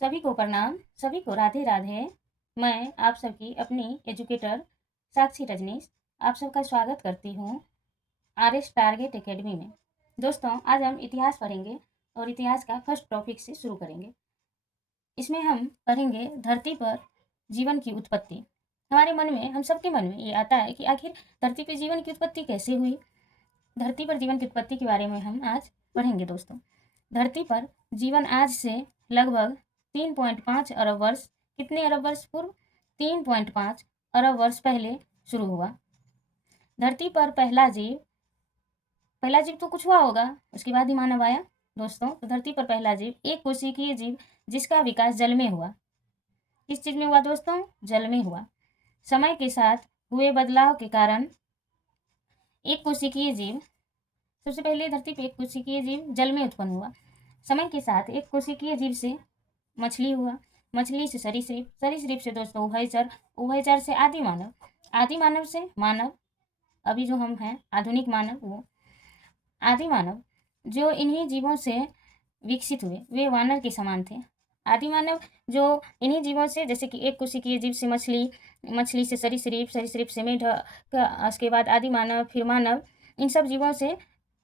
सभी को प्रणाम, सभी को राधे राधे। मैं आप सबकी अपनी एजुकेटर साक्षी रजनीश आप सबका स्वागत करती हूँ आरएस टारगेट एकेडमी में। दोस्तों, आज हम इतिहास पढ़ेंगे और इतिहास का फर्स्ट टॉपिक से शुरू करेंगे। इसमें हम पढ़ेंगे धरती पर जीवन की उत्पत्ति। हमारे मन में, हम सबके मन में ये आता है कि आखिर धरती पर जीवन की उत्पत्ति कैसे हुई। धरती पर जीवन की उत्पत्ति के बारे में हम आज पढ़ेंगे। दोस्तों, धरती पर जीवन आज से लगभग 3.5 अरब वर्ष, कितने अरब वर्ष पूर्व? 3.5 अरब वर्ष पहले शुरू हुआ। धरती पर पहला जीव तो कुछ हुआ होगा, उसके बाद ही मानव आया। दोस्तों, तो धरती पर पहला जीव एक कोशिकीय जीव, जिसका विकास जल में हुआ। किस चीज में हुआ दोस्तों? जल में हुआ। समय के साथ हुए बदलाव के कारण एक कोशिकीय जीव, सबसे पहले धरती पर एक कोशिकीय जीव जल में उत्पन्न हुआ। समय के साथ एक कोशिकीय जीव से मछली हुआ, मछली से सरीसृप, सरीसृप से दोस्तों उभयचर, उभयचर से आदि मानव, आदि मानव से मानव, अभी जो हम हैं आधुनिक मानव, वो आदि मानव जो इन्हीं जीवों से विकसित हुए वे वानर के समान थे। आदि मानव जो इन्हीं जीवों से, जैसे कि एक कोशिकीय जीव से मछली, मछली से सरीसृप, सरीसृप से मेढक, उसके बाद आदि मानव, फिर मानव, इन सब जीवों से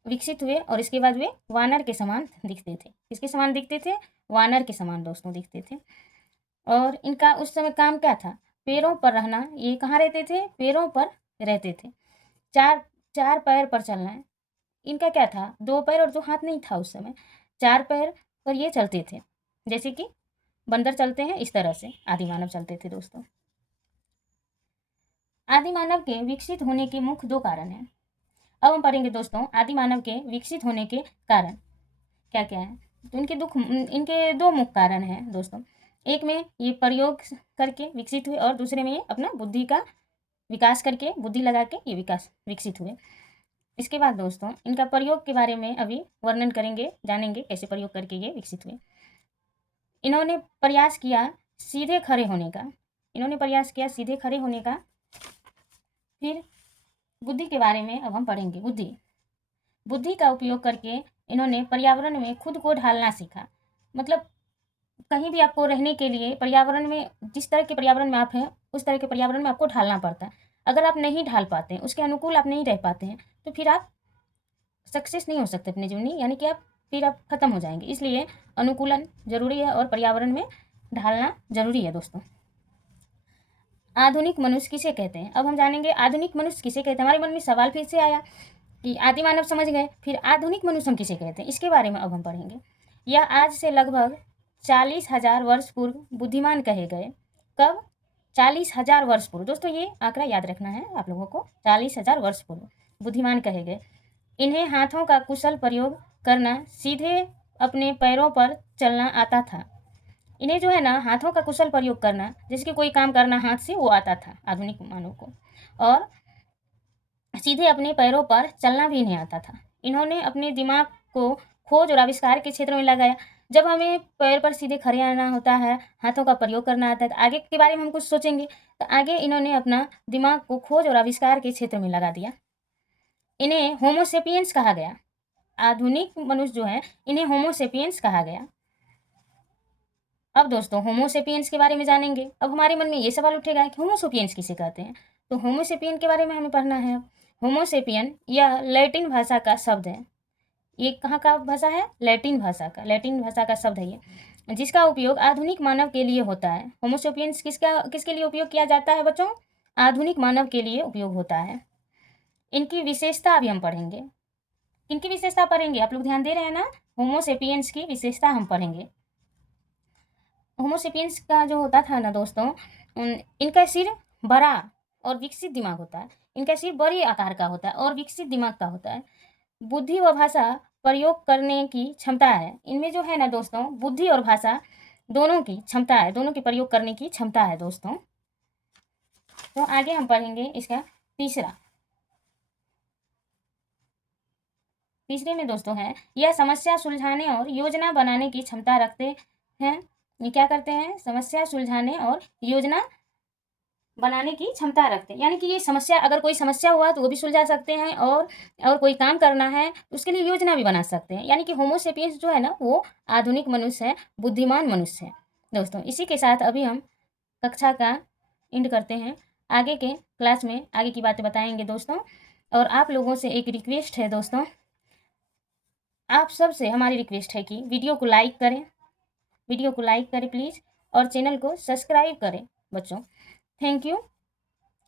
विकसित हुए और इसके बाद वे वानर के समान दिखते थे। किसके समान दिखते थे? वानर के समान दोस्तों दिखते थे। और इनका उस समय काम क्या था? पैरों पर रहना। ये कहाँ रहते थे? पैरों पर रहते थे। चार पैर पर चलना है इनका क्या था? 2 पैर और 2 हाथ नहीं था उस समय, 4 पैर पर ये चलते थे, जैसे कि बंदर चलते हैं, इस तरह से आदि मानव चलते थे। दोस्तों, आदि मानव के विकसित होने के मुख्य 2 कारण हैं। अब हम पढ़ेंगे दोस्तों आदि मानव के विकसित होने के कारण क्या क्या है। तो इनके 2 मुख्य कारण हैं दोस्तों। एक में ये प्रयोग करके विकसित हुए और दूसरे में ये अपना बुद्धि का विकास करके, बुद्धि लगा के ये विकसित हुए। इसके बाद दोस्तों इनका प्रयोग के बारे में अभी वर्णन करेंगे, जानेंगे कैसे प्रयोग करके ये विकसित हुए। इन्होंने प्रयास किया सीधे खड़े होने का, फिर बुद्धि के बारे में अब हम पढ़ेंगे। बुद्धि का उपयोग करके इन्होंने पर्यावरण में खुद को ढालना सीखा। मतलब कहीं भी आपको रहने के लिए पर्यावरण में, जिस तरह के पर्यावरण में आप हैं उस तरह के पर्यावरण में आपको ढालना पड़ता है। अगर आप नहीं ढाल पाते हैं, उसके अनुकूल आप नहीं रह पाते हैं, तो फिर आप सक्सेस नहीं हो सकते अपने जीवन में, यानी कि आप खत्म हो जाएंगे। इसलिए अनुकूलन जरूरी है और पर्यावरण में ढालना जरूरी है। दोस्तों, आधुनिक मनुष्य किसे कहते हैं? अब हम जानेंगे आधुनिक मनुष्य किसे कहते हैं। हमारे मन में सवाल फिर से आया कि आदि मानव समझ गए, फिर आधुनिक मनुष्य हम किसे कहते हैं, इसके बारे में अब हम पढ़ेंगे। यह आज से लगभग 40,000 वर्ष पूर्व बुद्धिमान कहे गए। कब? 40,000 वर्ष पूर्व। दोस्तों, ये आंकड़ा याद रखना है आप लोगों को, 40,000 वर्ष पूर्व बुद्धिमान कहे गए। इन्हें हाथों का कुशल प्रयोग करना, सीधे अपने पैरों पर चलना आता था। इन्हें जो है ना, हाथों का कुशल प्रयोग करना, जैसे कि कोई काम करना हाथ से, वो आता था आधुनिक मानव को। और सीधे अपने पैरों पर चलना भी नहीं आता था। इन्होंने अपने दिमाग को खोज और आविष्कार के क्षेत्र में लगाया। जब हमें पैर पर सीधे खड़े आना होता है, हाथों का प्रयोग करना आता है, तो आगे के बारे में हम कुछ सोचेंगे। तो आगे इन्होंने अपना दिमाग को खोज और आविष्कार के क्षेत्र में लगा दिया। इन्हें होमोसेपियंस कहा गया। आधुनिक मनुष्य जो है, इन्हें होमोसेपियंस कहा गया। अब दोस्तों होमोसेपियंस के बारे में जानेंगे। अब हमारे मन में ये सवाल उठेगा कि होमोसेपियंस किसे कहते हैं, तो होमोसेपियन के बारे में हमें पढ़ना है। अब होमोसेपियन यह लैटिन भाषा का शब्द है। ये कहाँ का भाषा है? लैटिन भाषा का शब्द है ये, जिसका उपयोग आधुनिक मानव के लिए होता है। होमोसेपियंस किसके लिए उपयोग किया जाता है बच्चों? आधुनिक मानव के लिए उपयोग होता है। इनकी विशेषता अभी हम पढ़ेंगे। किनकी विशेषता पढ़ेंगे? आप लोग ध्यान दे रहे हैं ना? होमोसेपियंस की विशेषता हम पढ़ेंगे। होमोसेपियंस का जो होता था ना दोस्तों, इनका सिर बड़ा और विकसित दिमाग होता है। इनका सिर बड़े आकार का होता है और विकसित दिमाग का होता है। बुद्धि व भाषा प्रयोग करने की क्षमता है इनमें, जो है ना दोस्तों, बुद्धि और भाषा दोनों की क्षमता है, दोनों के प्रयोग करने की क्षमता है दोस्तों। तो आगे हम पढ़ेंगे इसका तीसरे में दोस्तों है, यह समस्या सुलझाने और योजना बनाने की क्षमता रखते हैं। ये क्या करते हैं? समस्या सुलझाने और योजना बनाने की क्षमता रखते हैं। यानी कि ये समस्या, अगर कोई समस्या हुआ तो वो भी सुलझा सकते हैं, और कोई काम करना है उसके लिए योजना भी बना सकते हैं। यानी कि होमोसेपियंस जो है ना, वो आधुनिक मनुष्य है, बुद्धिमान मनुष्य है। दोस्तों इसी के साथ अभी हम कक्षा का एंड करते हैं। आगे के क्लास में आगे की बातें बताएंगे दोस्तों। और आप लोगों से एक रिक्वेस्ट है दोस्तों, आप सब से हमारी रिक्वेस्ट है कि वीडियो को लाइक करें प्लीज़, और चैनल को सब्सक्राइब करें बच्चों। Thank you.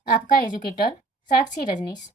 आपका एजुकेटर साक्षी रजनीश।